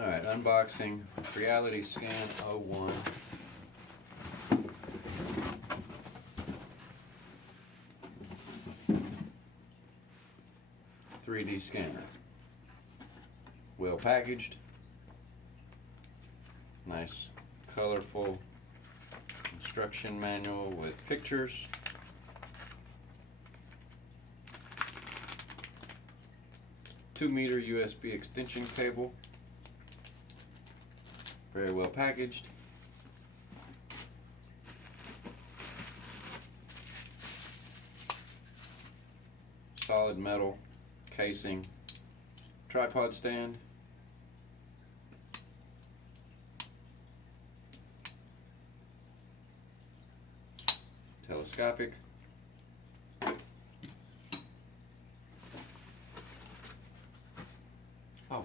Alright, unboxing Creality Scan 01. .3D scanner. Well packaged. Nice colorful instruction manual with pictures. .2-meter USB extension cable. Very well packaged. Solid metal casing. Tripod stand. Telescopic. Oh,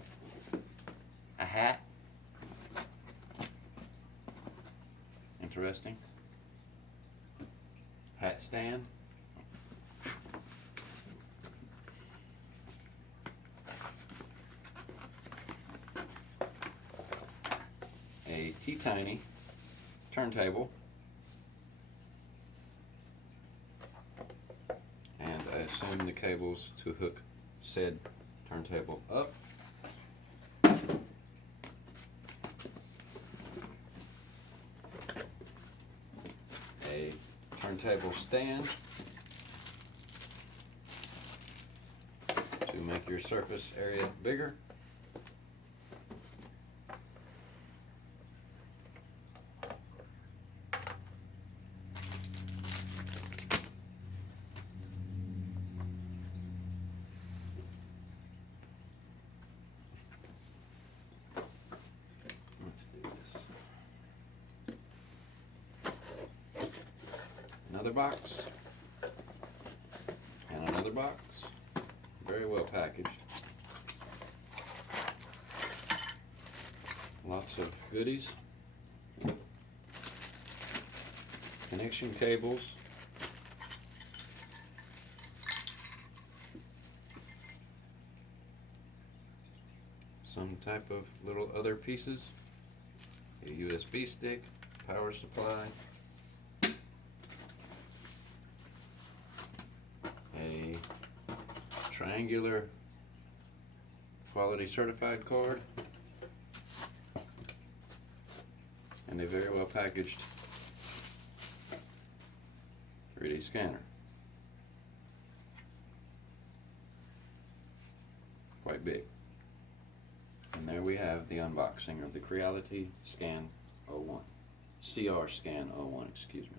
a hat. Interesting. Hat stand. A teeny turntable. And I assume the cables to hook said turntable up. A turntable stand to make your surface area bigger. Let's do this. Another box, and another box. Very well packaged. Lots of goodies. Connection cables. Some type of little other pieces. A USB stick, power supply. A triangular quality certified card, and a very well packaged 3D scanner. Quite big. And there we have the unboxing of the Creality Scan 01. CR Scan 01, excuse me.